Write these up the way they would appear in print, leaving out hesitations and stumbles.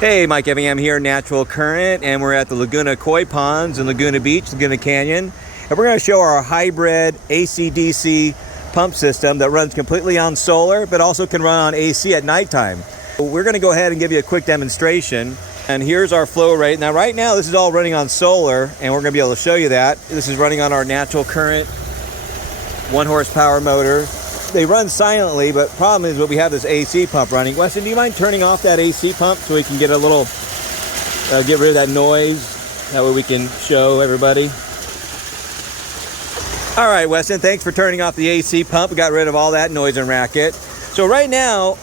Hey, Mike Effingham here, Natural Current, and we're at the Laguna Koi Ponds in Laguna Beach, Laguna Canyon. And we're going to show our hybrid AC/DC pump system that runs completely on solar, but also can run on AC at nighttime. We're going to go ahead and give you a quick demonstration. And here's our flow rate. Now, right now, this is all running on solar, and we're going to be able to show you that. This is running on our Natural Current 1 horsepower motor. They run silently, but problem is that we have this AC pump running. Weston, do you mind turning off that AC pump so we can get a little, get rid of that noise? That way we can show everybody. All right, Weston, thanks for turning off the AC pump. We got rid of all that noise and racket. So right now,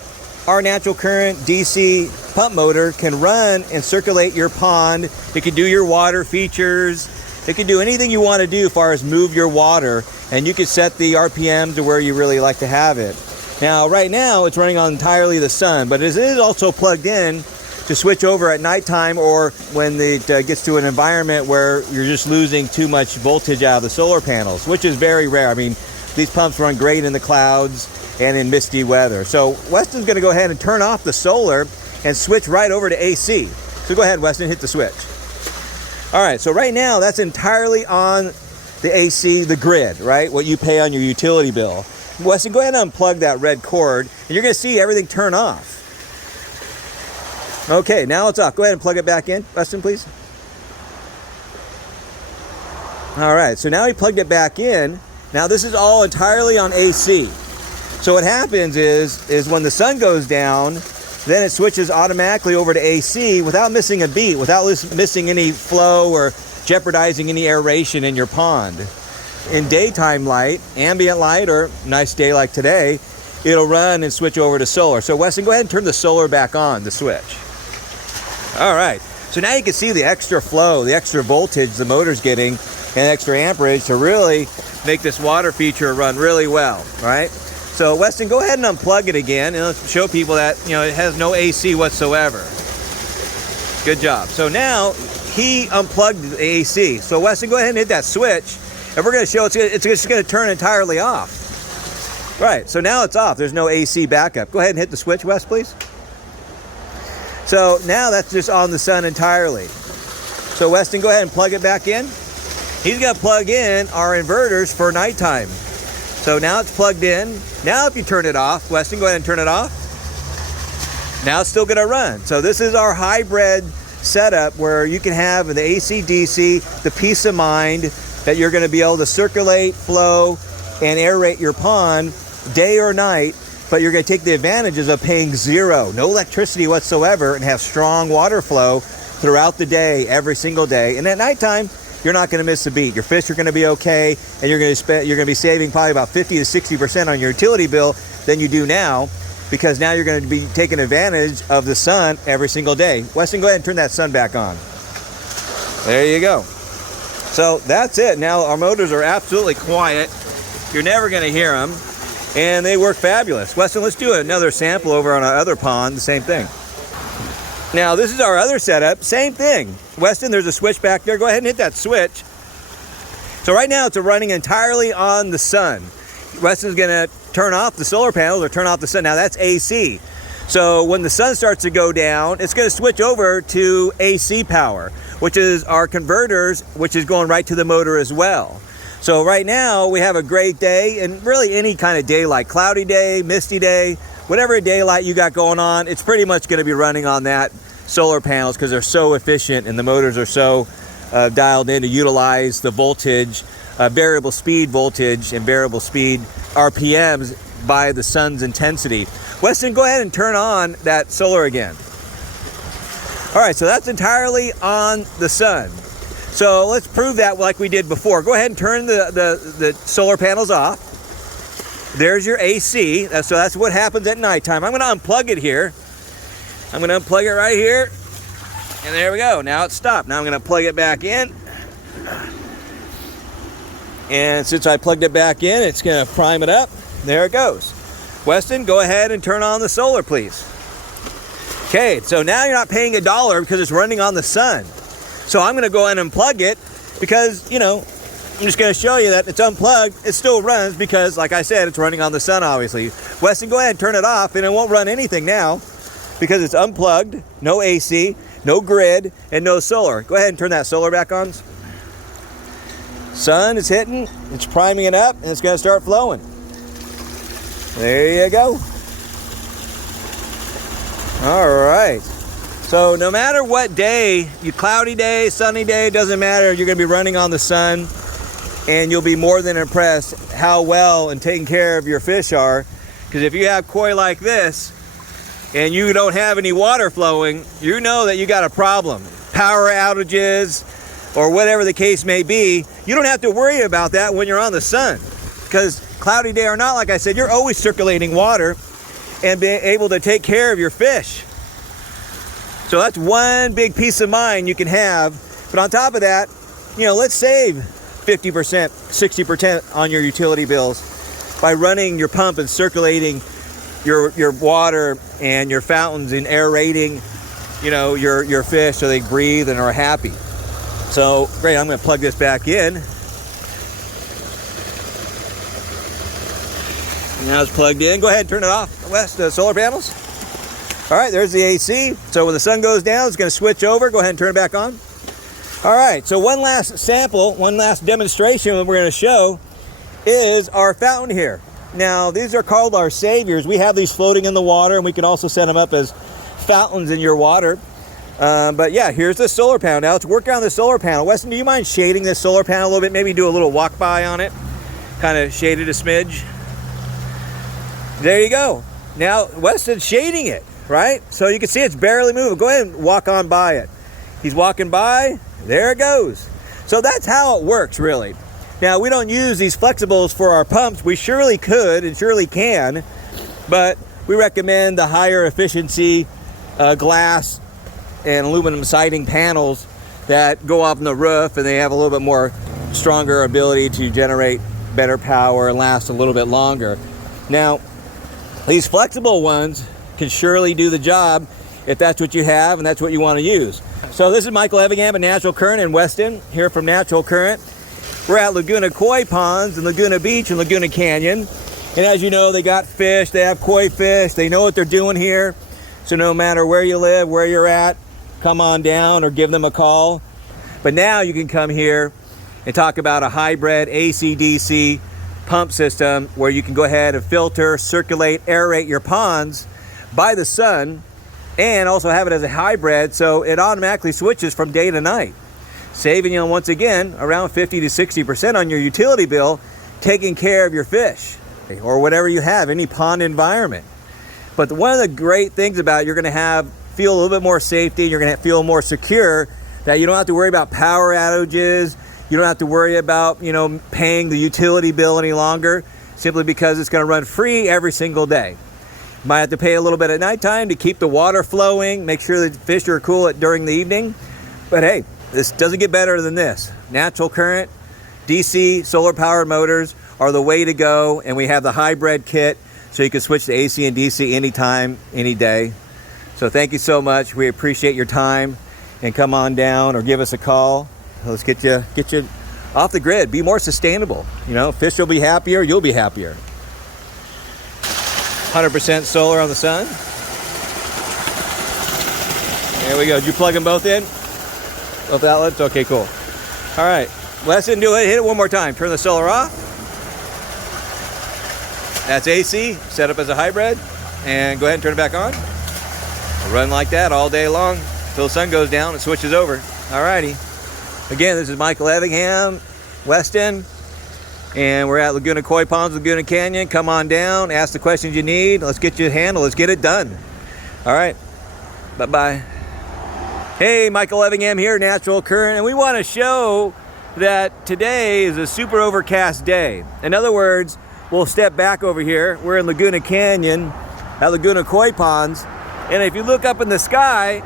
our Natural Current DC pump motor can run and circulate your pond. It can do your water features. It can do anything you want to do as far as move your water, and you can set the RPM to where you really like to have it. Now, right now, it's running on entirely the sun, but it is also plugged in to switch over at nighttime or when it gets to an environment where you're just losing too much voltage out of the solar panels, which is very rare. I mean, these pumps run great in the clouds and in misty weather. So Weston's going to go ahead and turn off the solar and switch right over to AC. So go ahead, Weston, hit the switch. All right, so right now that's entirely on the AC, the grid, right? What you pay on your utility bill. Weston, go ahead and unplug that red cord, and you're gonna see everything turn off. Okay, now it's off. Go ahead and plug it back in, Weston, please. All right, so now he plugged it back in. Now this is all entirely on AC. So what happens is when the sun goes down, then it switches automatically over to AC without missing a beat, without missing any flow or jeopardizing any aeration in your pond. In daytime light, ambient light, or nice day like today, it'll run and switch over to solar. So Weston, go ahead and turn the solar back on, the switch. All right, so now you can see the extra flow, the extra voltage the motor's getting, and extra amperage to really make this water feature run really well, right? So Weston, go ahead and unplug it again, and let's show people that, you know, it has no AC whatsoever. Good job. So now he unplugged the AC. So Weston, go ahead and hit that switch, and we're going to show it's just going to turn entirely off. Right. So now it's off. There's no AC backup. Go ahead and hit the switch, Wes, please. So now that's just on the sun entirely. So Weston, go ahead and plug it back in. He's going to plug in our inverters for nighttime. So now it's plugged in. Now if you turn it off, Weston, go ahead and turn it off. Now it's still going to run. So this is our hybrid setup where you can have in the AC/DC the peace of mind that you're going to be able to circulate, flow, and aerate your pond day or night, but you're going to take the advantages of paying zero, no electricity whatsoever, and have strong water flow throughout the day, every single day. And at nighttime, you're not going to miss a beat. Your fish are going to be okay, and you're going to be saving probably about 50 to 60% on your utility bill than you do now, because now you're going to be taking advantage of the sun every single day. Weston, go ahead and turn that sun back on. There you go. So that's it. Now our motors are absolutely quiet. You're never going to hear them, and they work fabulous. Weston, let's do another sample over on our other pond, the same thing. Now this is our other setup, same thing. Weston, there's a switch back there. Go ahead and hit that switch. So right now it's running entirely on the sun. Weston's gonna turn off the solar panels or turn off the sun. Now that's AC. So when the sun starts to go down, it's gonna switch over to AC power, which is our converters, which is going right to the motor as well. So right now we have a great day, and really any kind of daylight, cloudy day, misty day, whatever daylight you got going on, it's pretty much going to be running on that solar panels because they're so efficient and the motors are so dialed in to utilize the voltage, variable speed voltage and variable speed RPMs by the sun's intensity. Weston, go ahead and turn on that solar again. All right, so that's entirely on the sun. So let's prove that like we did before. Go ahead and turn the solar panels off. There's your AC. So that's what happens at nighttime. I'm going to unplug it here. I'm going to unplug it right here. And there we go. Now it's stopped. Now I'm going to plug it back in. And since I plugged it back in, it's going to prime it up. There it goes. Weston, go ahead and turn on the solar, please. Okay, so now you're not paying $1 because it's running on the sun. So I'm going to go ahead and unplug it because, you know, I'm just going to show you that it's unplugged. It still runs because, like I said, it's running on the sun, obviously. Weston, go ahead and turn it off, and it won't run anything now. because it's unplugged, no AC, no grid, and no solar. Go ahead and turn that solar back on. Sun is hitting, it's priming it up, and it's going to start flowing. There you go. All right. So no matter what day, cloudy day, sunny day, doesn't matter, you're going to be running on the sun, and you'll be more than impressed how well and taken care of your fish are. Because if you have koi like this, and you don't have any water flowing, you know that you got a problem. Power outages, or whatever the case may be, you don't have to worry about that when you're on the sun. Because cloudy day or not, like I said, you're always circulating water and being able to take care of your fish. So that's one big peace of mind you can have. But on top of that, let's save 50%, 60% on your utility bills by running your pump and circulating your water and your fountains and aerating, your fish so they breathe and are happy. So great, I'm going to plug this back in. Now it's plugged in. Go ahead and turn it off, Wes, the solar panels. All right, there's the AC. So when the sun goes down, it's going to switch over. Go ahead and turn it back on. All right, so one last sample, one last demonstration that we're going to show is our fountain here. Now, these are called our saviors. We have these floating in the water, and we can also set them up as fountains in your water. But yeah, here's the solar panel. Now let's work on the solar panel. Weston, do you mind shading this solar panel a little bit? Maybe do a little walk by on it. Kind of shade it a smidge. There you go. Now, Weston's shading it, right? So you can see it's barely moving. Go ahead and walk on by it. He's walking by. There it goes. So that's how it works, really. Now, we don't use these flexibles for our pumps. We surely could and surely can, but we recommend the higher efficiency glass and aluminum siding panels that go up on the roof, and they have a little bit more stronger ability to generate better power and last a little bit longer. Now, these flexible ones can surely do the job if that's what you have and that's what you want to use. So this is Michael Evingham at Natural Current in Weston, here from Natural Current. We're at Laguna Koi Ponds and Laguna Beach and Laguna Canyon. And as you know, they got fish, they have koi fish, they know what they're doing here. So no matter where you live, where you're at, come on down or give them a call. But now you can come here and talk about a hybrid AC/DC pump system where you can go ahead and filter, circulate, aerate your ponds by the sun, and also have it as a hybrid, so it automatically switches from day to night, saving you once again around 50 to 60% on your utility bill, taking care of your fish or whatever you have, any pond environment. But one of the great things about it, you're going to feel a little bit more safety, you're going to feel more secure, that you don't have to worry about power outages, you don't have to worry about paying the utility bill any longer, simply because it's going to run free every single day. Might have to pay a little bit at nighttime to keep the water flowing, make sure the fish are cool during the evening. But hey, this doesn't get better than this. Natural Current, DC, solar powered motors are the way to go. And we have the hybrid kit, so you can switch to AC and DC anytime, any day. So thank you so much. We appreciate your time, and come on down or give us a call. Let's get you off the grid. Be more sustainable. Fish will be happier, you'll be happier. 100% solar on the sun. There we go. Did you plug them both in? Both outlets? Okay, cool. All right. Weston, do it. Hit it one more time. Turn the solar off. That's AC, set up as a hybrid. And go ahead and turn it back on. We'll run like that all day long until the sun goes down and switches over. All righty. Again, this is Michael Evingham, Weston. And we're at Laguna Koi Ponds, Laguna Canyon. Come on down, ask the questions you need. Let's get you a handle. Let's get it done. All right. Bye-bye. Hey, Michael Evingham here, Natural Current. And we want to show that today is a super overcast day. In other words, we'll step back over here. We're in Laguna Canyon at Laguna Koi Ponds. And if you look up in the sky,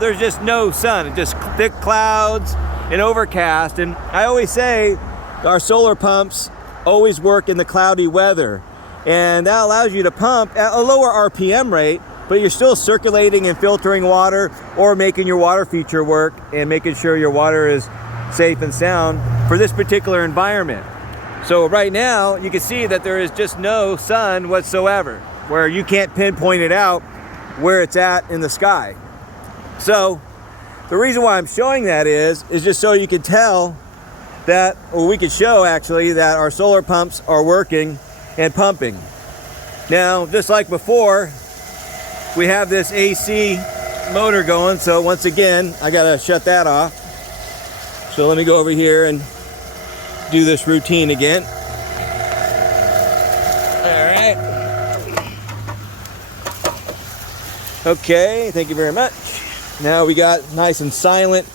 there's just no sun. It's just thick clouds and overcast. And I always say, our solar pumps always work in the cloudy weather, and that allows you to pump at a lower RPM rate, but you're still circulating and filtering water or making your water feature work and making sure your water is safe and sound for this particular environment. So right now you can see that there is just no sun whatsoever, where you can't pinpoint it out where it's at in the sky. So the reason why I'm showing that is just so you can tell that, or we could show actually, that our solar pumps are working and pumping. Now, just like before, we have this AC motor going, so once again, I gotta shut that off. So let me go over here and do this routine again. All right. Okay, thank you very much. Now we got nice and silent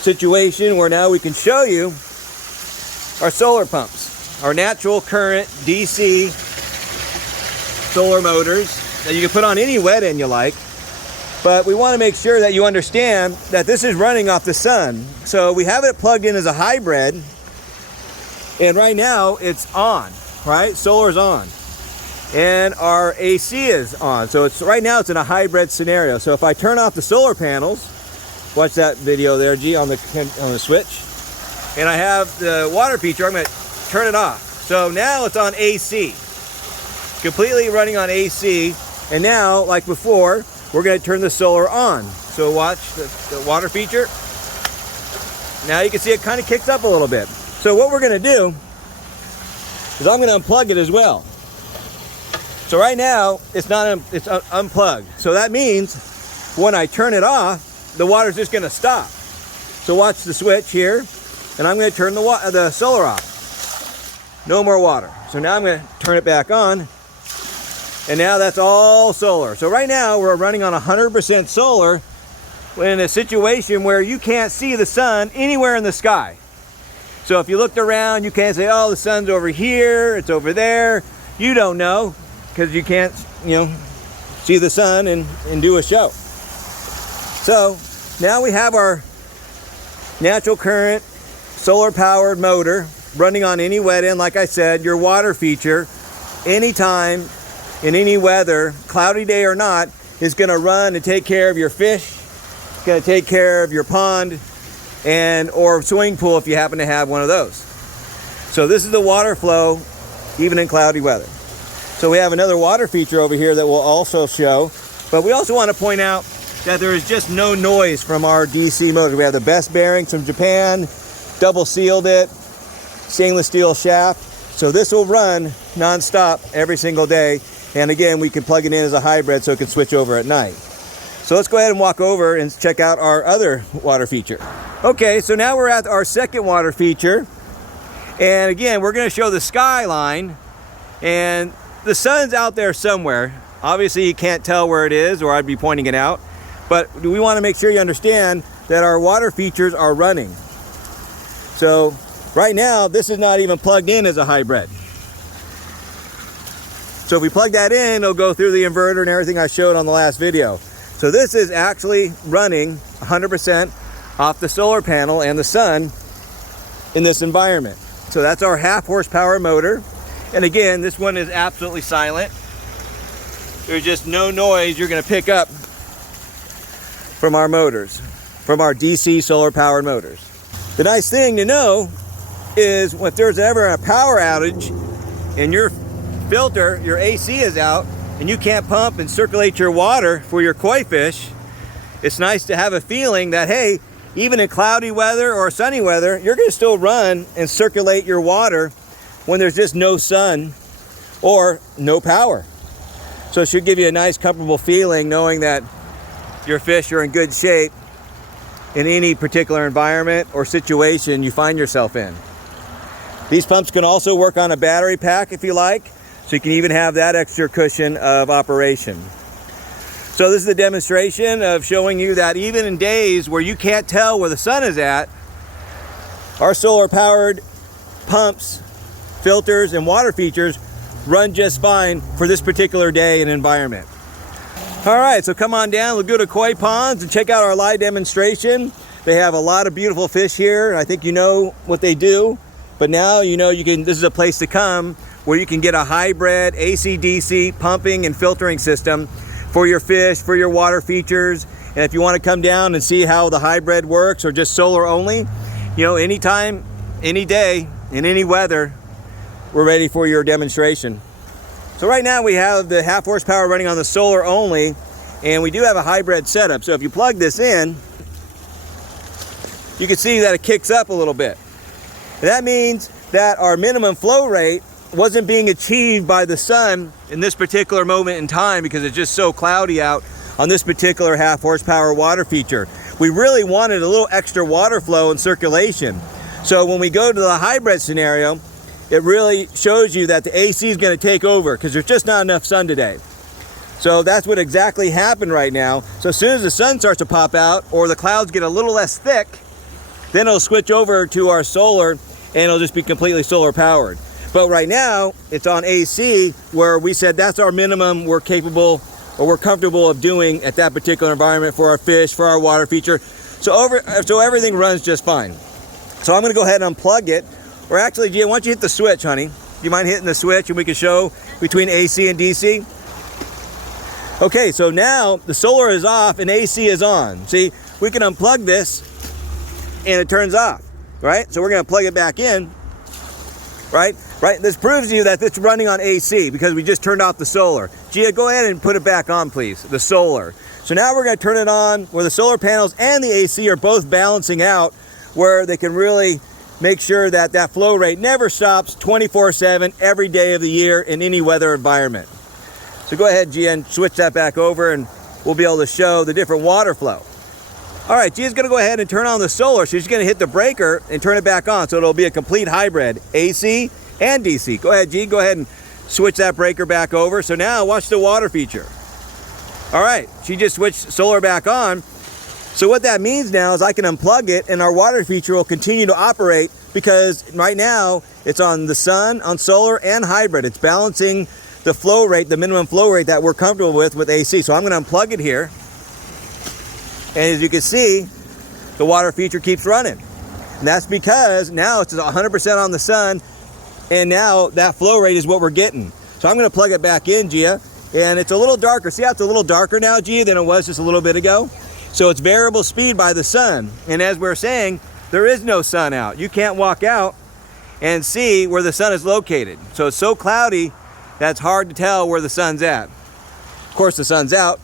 situation where now we can show you our solar pumps, our natural current DC solar motors that you can put on any wet end you like. But we want to make sure that you understand that this is running off the sun. So we have it plugged in as a hybrid, and right now it's on, right? Solar's on. And our AC is on. So it's right now it's in a hybrid scenario. So if I turn off the solar panels, watch that video there, G, on the switch, and I have the water feature, I'm going to turn it off. So now it's on AC, completely running on AC. And now, like before, we're going to turn the solar on. So watch the water feature. Now you can see it kind of kicks up a little bit. So what we're going to do is I'm going to unplug it as well. So right now it's unplugged. So that means when I turn it off, the water's just going to stop. So watch the switch here, and I'm going to turn the solar off. No more water. So now I'm going to turn it back on, and now that's all solar. So right now we're running on 100% solar in a situation where you can't see the sun anywhere in the sky. So if you looked around, you can't say, oh, the sun's over here, it's over there. You don't know because you can't, see the sun and do a show. So now we have our natural current solar powered motor running on any wet end. Like I said, your water feature, anytime, in any weather, cloudy day or not, is going to run and take care of your fish. It's going to take care of your pond or swimming pool if you happen to have one of those. So this is the water flow even in cloudy weather. So we have another water feature over here that we'll also show, but we also want to point out that there is just no noise from our DC motor. We have the best bearings from Japan, double sealed it, stainless steel shaft. So this will run non-stop every single day. And again, we can plug it in as a hybrid so it can switch over at night. So let's go ahead and walk over and check out our other water feature. Okay, so now we're at our second water feature. And again, we're going to show the skyline, and the sun's out there somewhere. Obviously you can't tell where it is, or I'd be pointing it out. But we want to make sure you understand that our water features are running. So right now, this is not even plugged in as a hybrid. So if we plug that in, it'll go through the inverter and everything I showed on the last video. So this is actually running 100% off the solar panel and the sun in this environment. So that's our 1/2 horsepower motor. And again, this one is absolutely silent. There's just no noise you're going to pick up from our motors, from our DC solar powered motors. The nice thing to know is if there's ever a power outage and your filter, your AC is out, and you can't pump and circulate your water for your koi fish, it's nice to have a feeling that, hey, even in cloudy weather or sunny weather, you're going to still run and circulate your water when there's just no sun or no power. So it should give you a nice, comfortable feeling knowing that your fish are in good shape in any particular environment or situation you find yourself in. These pumps can also work on a battery pack if you like, so you can even have that extra cushion of operation. So this is a demonstration of showing you that even in days where you can't tell where the sun is at, our solar powered pumps, filters, and water features run just fine for this particular day and environment. All right, so come on down Laguna Koi Ponds and check out our live demonstration. They have a lot of beautiful fish here. I think you know what they do, but now you know this is a place to come where you can get a hybrid AC/DC pumping and filtering system for your fish, for your water features. And if you want to come down and see how the hybrid works or just solar only, anytime, any day, in any weather, we're ready for your demonstration. So So right now we have the 1/2 horsepower running on the solar only, and we do have a hybrid setup. So if you plug this in, you can see that it kicks up a little bit. And that means that our minimum flow rate wasn't being achieved by the sun in this particular moment in time because it's just so cloudy out on this particular 1/2 horsepower water feature. We really wanted a little extra water flow and circulation. So when we go to the hybrid scenario, it really shows you that the AC is going to take over because there's just not enough sun today. So that's what exactly happened right now. So as soon as the sun starts to pop out or the clouds get a little less thick, then it'll switch over to our solar and it'll just be completely solar powered. But right now it's on AC where we said that's our minimum we're capable or we're comfortable of doing at that particular environment for our fish, for our water feature. So everything runs just fine. So I'm going to go ahead and unplug it. Or actually, Gia, why don't you hit the switch, honey? Do you mind hitting the switch and we can show between AC and DC? Okay, so now the solar is off and AC is on. See, we can unplug this and it turns off, right? So we're going to plug it back in, right? Right. This proves to you that it's running on AC because we just turned off the solar. Gia, go ahead and put it back on, please, the solar. So now we're going to turn it on where the solar panels and the AC are both balancing out where they can really make sure that that flow rate never stops 24/7 every day of the year in any weather environment. So go ahead, Gia, and switch that back over and we'll be able to show the different water flow. All right, Gia's going to go ahead and turn on the solar. She's going to hit the breaker and turn it back on. So it'll be a complete hybrid, AC and DC. Go ahead, G, go ahead and switch that breaker back over. So now watch the water feature. All right, she just switched solar back on. So what that means now is I can unplug it and our water feature will continue to operate because right now it's on the sun, on solar and hybrid. It's balancing the flow rate, the minimum flow rate that we're comfortable with AC. So I'm going to unplug it here. And as you can see, the water feature keeps running. And that's because now it's 100% on the sun and now that flow rate is what we're getting. So I'm going to plug it back in, Gia, and it's a little darker. See how it's a little darker now, Gia, than it was just a little bit ago? So it's variable speed by the sun. And as we're saying, there is no sun out. You can't walk out and see where the sun is located. So it's so cloudy that it's hard to tell where the sun's at. Of course, the sun's out,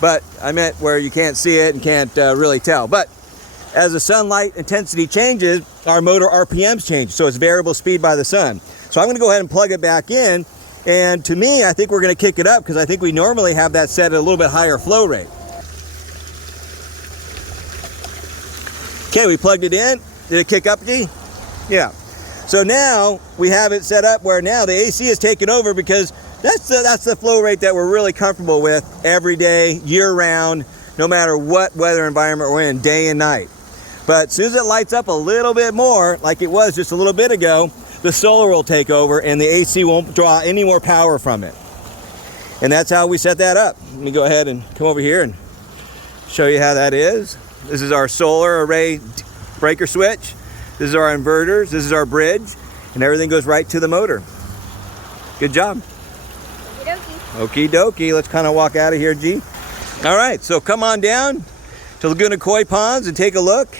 but I meant where you can't see it and can't really tell. But as the sunlight intensity changes, our motor RPMs change. So it's variable speed by the sun. So I'm going to go ahead and plug it back in. And to me, I think we're going to kick it up because I think we normally have that set at a little bit higher flow rate. Okay, we plugged it in. Did it kick up, G? Yeah. So now we have it set up where now the AC is taking over because that's the flow rate that we're really comfortable with every day, year round, no matter what weather environment we're in, day and night. But as soon as it lights up a little bit more, like it was just a little bit ago, the solar will take over and the AC won't draw any more power from it. And that's how we set that up. Let me go ahead and come over here and show you how that is. This is our solar array breaker switch. This is our inverters. This is our bridge. And everything goes right to the motor. Good job. Okie dokie. Let's kind of walk out of here, G. All right, so come on down to Laguna Koi Ponds and take a look.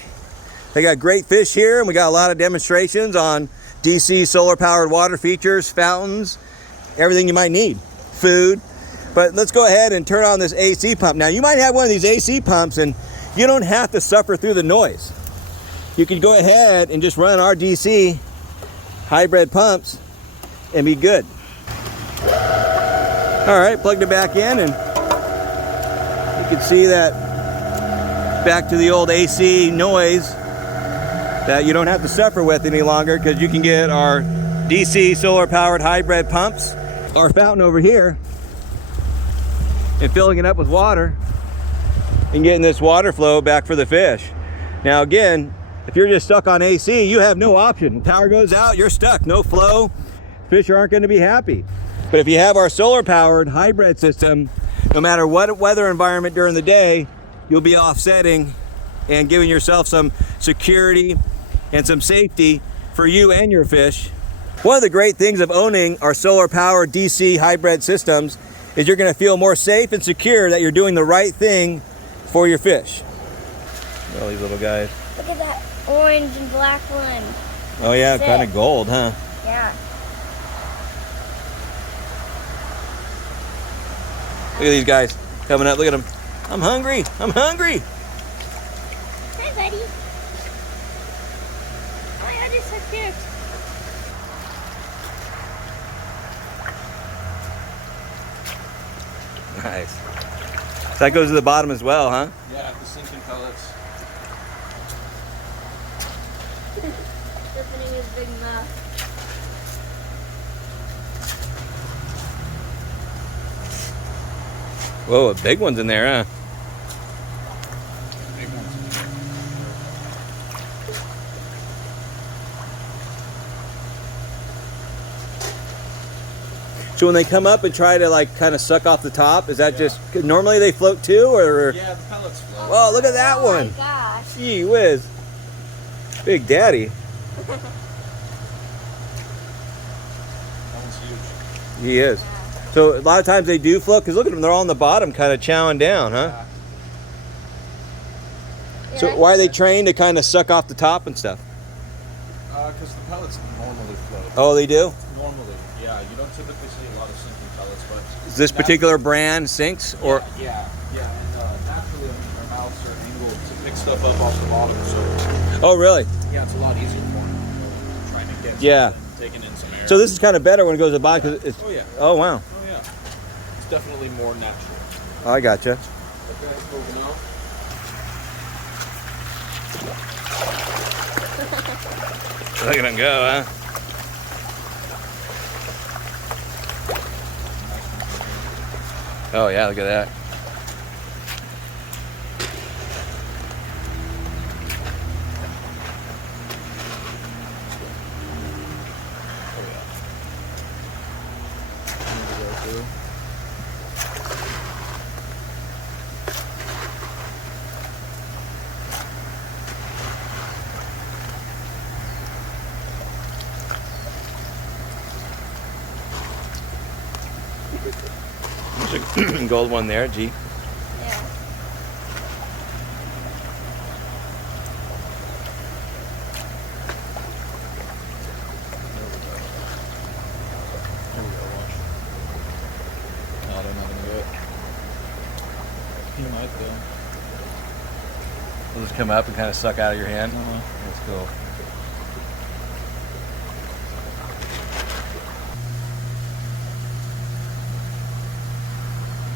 They got great fish here, and we got a lot of demonstrations on DC solar-powered water features, fountains, everything you might need, food. But let's go ahead and turn on this AC pump. Now, you might have one of these AC pumps, and you don't have to suffer through the noise. You can go ahead and just run our DC hybrid pumps and be good. All right, plugged it back in, and you can see that back to the old AC noise that you don't have to suffer with any longer because you can get our DC solar powered hybrid pumps, our fountain over here, and filling it up with water and getting this water flow back for the fish. Now again, if you're just stuck on AC, you have no option. Power goes out, you're stuck, no flow, fish aren't going to be happy. But if you have our solar powered hybrid system, no matter what weather environment during the day, you'll be offsetting and giving yourself some security and some safety for you and your fish. One of the great things of owning our solar powered DC hybrid systems is you're going to feel more safe and secure that you're doing the right thing for your fish. All these little guys. Look at that orange and black one. Oh yeah, kind of gold, huh? Yeah. Look at these guys coming up. Look at them. I'm hungry. I'm hungry. Hi, buddy. Oh my God, you're so cute. Nice. So that goes to the bottom as well, huh? Yeah, the sinking pellets. Opening his big mouth. Whoa, a big one's in there, huh? Big ones. So when they come up and try to like kind of suck off the top, is that just normally they float too, or? Yeah, the pellets float. Whoa, look at that one! Oh my gosh. Gee whiz, Big Daddy. That one's huge. He is. So a lot of times they do float because look at them; they're all on the bottom, kind of chowing down, huh? Yeah. So why are they trained to kind of suck off the top and stuff? Because the pellets normally float. Oh, they do. Normally, yeah. You don't typically see a lot of sinking pellets, but Is this particular brand sinks or? yeah. And naturally, their mouths are angled to pick stuff up off the bottom, so Oh, really? yeah, it's a lot easier for them trying to get Yeah. something, taking in some air. So this is kind of better when it goes to the bottom because it's. Oh yeah. Oh wow. Oh yeah. It's definitely more natural. I gotcha. Okay, moving on. Look at them go, huh? Oh yeah, look at that. There's a gold one there, G. Yeah. No, they're not gonna do it. You might though. They'll just come up and kind of suck out of your hand. Uh-huh. That's cool.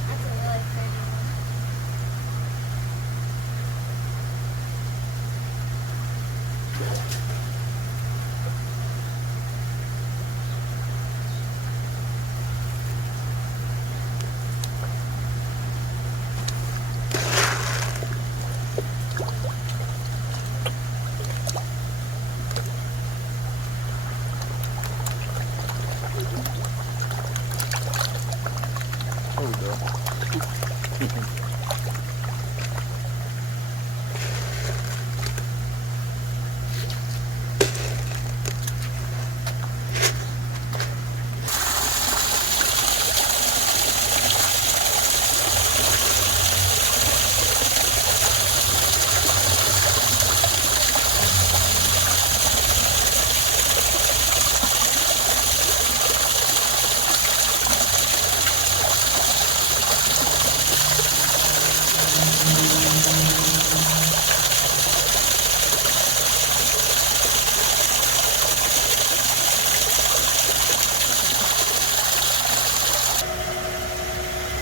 That's a really pretty one. There we go.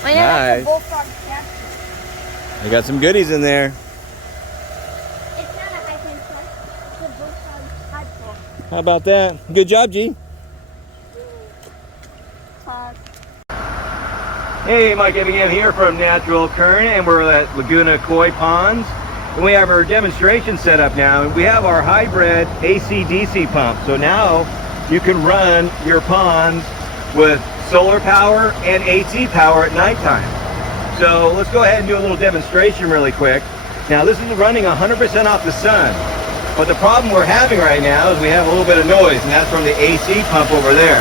Why not like Nice. a bullfrog capture? They got some goodies in there. It's not a hiking truck. It's a bullfrog tadpole. How about that? Good job, G. Pog. Hey, Mike Evigan here from Natural Current, and we're at Laguna Koi Ponds. And we have our demonstration set up now. We have our hybrid AC/DC pump. So now you can run your ponds with solar power and AC power at nighttime. So let's go ahead and do a little demonstration really quick. Now this is running 100% off the sun. But the problem we're having right now is we have a little bit of noise, and that's from the AC pump over there.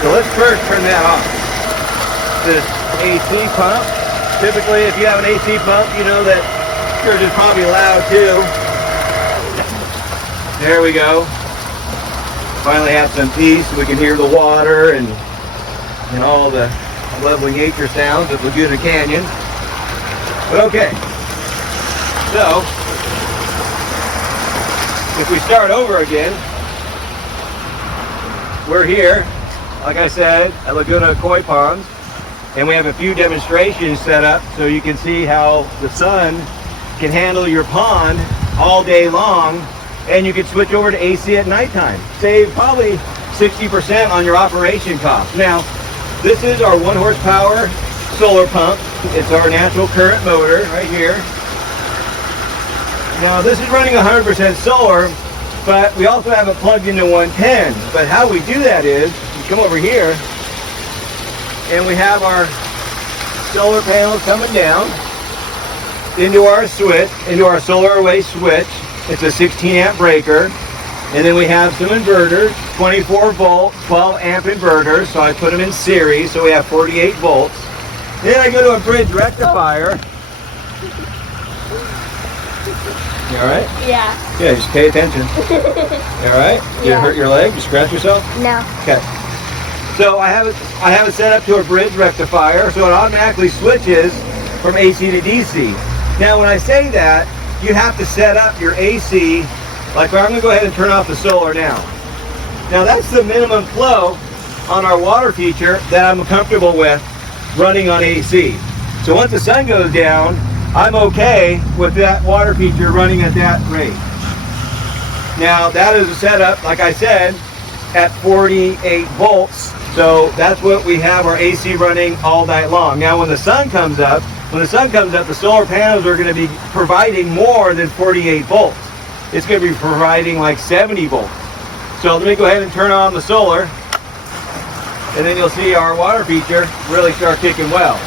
So let's first turn that off. This AC pump, typically if you have an AC pump, you know that yours is probably loud too. There we go. Finally have some peace. We can hear the water and all the lovely nature sounds of Laguna Canyon. But okay, so if we start over again, we're here, like I said, at Laguna Koi Ponds, and we have a few demonstrations set up so you can see how the sun can handle your pond all day long, and you can switch over to AC at nighttime. Save probably 60% on your operation costs. Now, this is our 1 horsepower solar pump. It's our natural current motor right here. Now, this is running 100% solar, but we also have it plugged into 110. But how we do that is, we come over here, and we have our solar panels coming down into our switch, into our solar array switch. It's a 16 amp breaker. And then we have some inverters, 24 volt, 12 amp inverters. So I put them in series, so we have 48 volts. Then I go to a bridge rectifier. You all right? Yeah. Yeah, just pay attention. You all right? Did it hurt your leg? You scratch yourself? No. Okay. So I have it set up to a bridge rectifier, so it automatically switches from AC to DC. Now, when I say that, you have to set up your AC. Like, I'm going to go ahead and turn off the solar now. Now, that's the minimum flow on our water feature that I'm comfortable with running on AC. So once the sun goes down, I'm okay with that water feature running at that rate. Now, that is a setup, like I said, at 48 volts. So that's what we have our AC running all night long. Now, when the sun comes up, the solar panels are going to be providing more than 48 volts. It's going to be providing like 70 volts. So let me go ahead and turn on the solar, and then you'll see our water feature really start kicking well.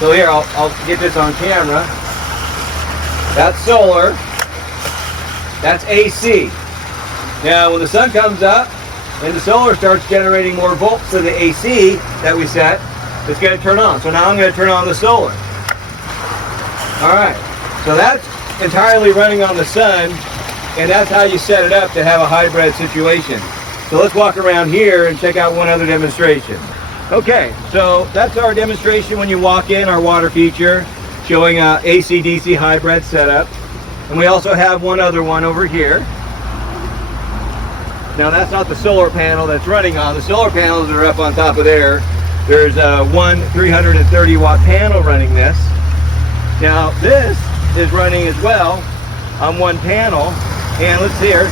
So here, I'll get this on camera. That's solar. That's AC. Now, when the sun comes up and the solar starts generating more volts than the AC that we set, it's going to turn on. So now I'm going to turn on the solar. All right. So that's entirely running on the sun. And that's how you set it up to have a hybrid situation. So let's walk around here and check out one other demonstration. Okay, so that's our demonstration when you walk in, our water feature, showing a AC-DC hybrid setup. And we also have one other one over here. Now that's not the solar panel that's running on. The solar panels are up on top of there. There's one 330 watt panel running this. Now this is running as well on one panel. And let's hear,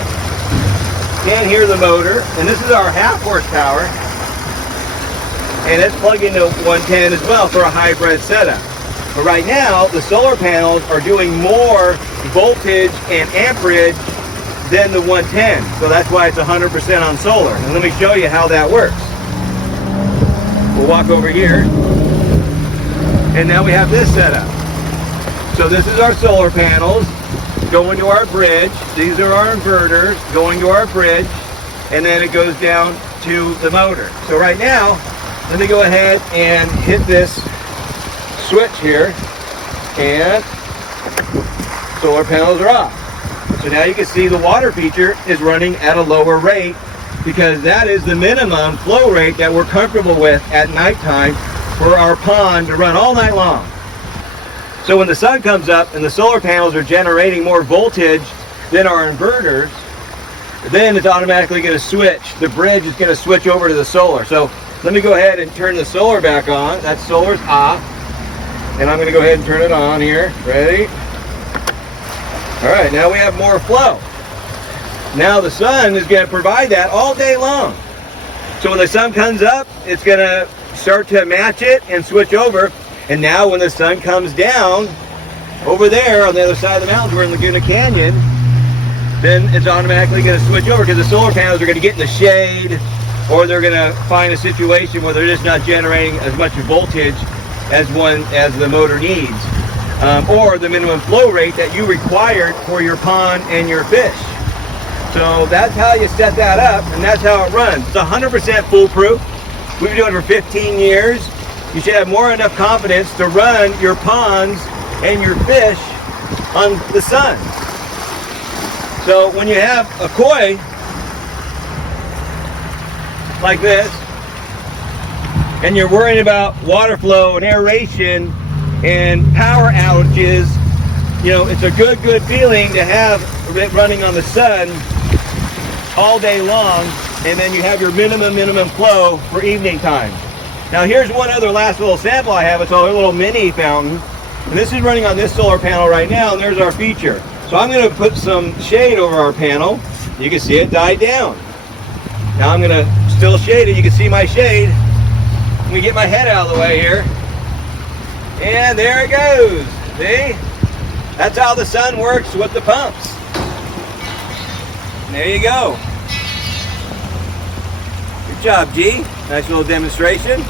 can hear the motor, and this is our 1/2 horsepower, and it's plugged into 110 as well for a hybrid setup. But right now, the solar panels are doing more voltage and amperage than the 110, so that's why it's 100% on solar. And let me show you how that works. We'll walk over here, and now we have this set up. So this is our solar panels going to our bridge. These are our inverters going to our bridge, and then it goes down to the motor. So right now, let me go ahead and hit this switch here, and solar panels are off. So now you can see the water feature is running at a lower rate, because that is the minimum flow rate that we're comfortable with at nighttime for our pond to run all night long. So when the sun comes up and the solar panels are generating more voltage than our inverters, then it's automatically going to switch. The bridge is going to switch over to the solar. So let me go ahead and turn the solar back on. That solar's off. And I'm going to go ahead and turn it on here. Ready? All right, now we have more flow. Now the sun is going to provide that all day long. So when the sun comes up, it's going to start to match it and switch over. And now when the sun comes down over there on the other side of the mountains, we're in Laguna Canyon, then it's automatically going to switch over, because the solar panels are going to get in the shade, or they're going to find a situation where they're just not generating as much voltage as the motor needs, or the minimum flow rate that you required for your pond and your fish. So that's how you set that up, and that's how it runs. It's 100% foolproof. We've been doing it for 15 years. You should have more than enough confidence to run your ponds and your fish on the sun. So when you have a koi like this, and you're worrying about water flow and aeration and power outages, you know, it's a good feeling to have it running on the sun all day long, and then you have your minimum flow for evening time. Now here's one other last little sample I have. It's a little mini fountain, and this is running on this solar panel right now, and there's our feature. So I'm going to put some shade over our panel. You can see it died down. Now I'm going to still shade it. You can see my shade. Let me get my head out of the way here. And there it goes. See? That's how the sun works with the pumps. There you go. Good job, G. Nice little demonstration.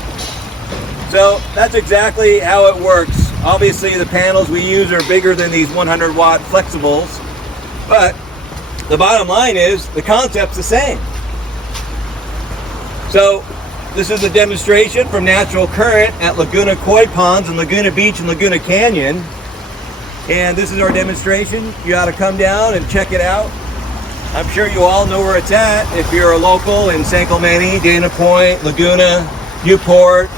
So that's exactly how it works. Obviously the panels we use are bigger than these 100 watt flexibles, but the bottom line is the concept's the same. So this is a demonstration from natural current at Laguna Koi Ponds and Laguna Beach and Laguna Canyon. And this is our demonstration. You ought to come down and check it out. I'm sure you all know where it's at if you're a local in San Clemente, Dana Point, Laguna, Newport.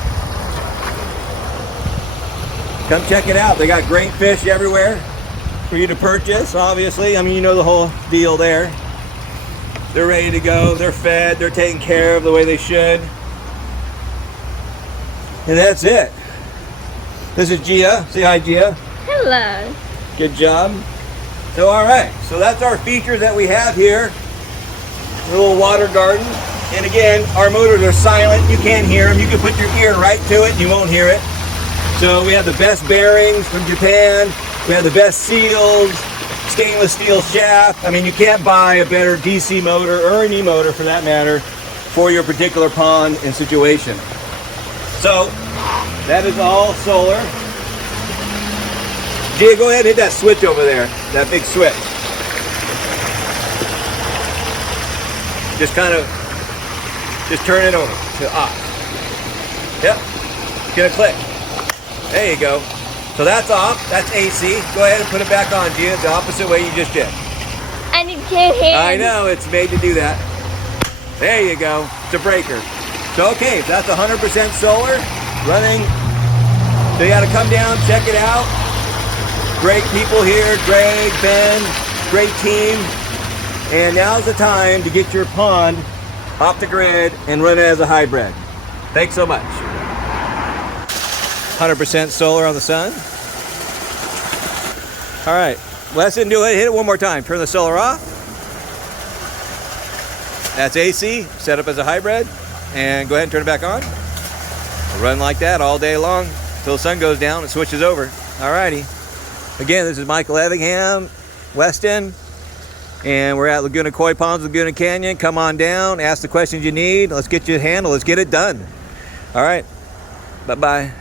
Come check it out. They got great fish everywhere for you to purchase, obviously. I mean, you know the whole deal there. They're ready to go. They're fed. They're taken care of the way they should. And that's it. This is Gia. Say hi, Gia. Hello. Good job. So, all right. So that's our features that we have here. A little water garden. And again, our motors are silent. You can't hear them. You can put your ear right to it and you won't hear it. So we have the best bearings from Japan. We have the best seals, stainless steel shaft. I mean, you can't buy a better DC motor or any motor for that matter for your particular pond and situation. So that is all solar. Gia, go ahead and hit that switch over there, that big switch. Just turn it over to off. Yep, it's gonna click. There you go. So that's off, that's AC. Go ahead and put it back on, Gia, the opposite way you just did. And you can't hear. I know, it's made to do that. There you go, it's a breaker. So okay, that's 100% solar, running. So you gotta come down, check it out. Great people here, Greg, Ben, great team. And now's the time to get your pond off the grid and run it as a hybrid. Thanks so much. 100% solar on the sun. All right, Weston, do it. Hit it one more time. Turn the solar off. That's AC, set up as a hybrid. And go ahead and turn it back on. We'll run like that all day long until the sun goes down and switches over. All righty. Again, this is Michael Evingham, Weston. And we're at Laguna Koi Ponds, Laguna Canyon. Come on down, ask the questions you need. Let's get you a handle. Let's get it done. All right. Bye-bye.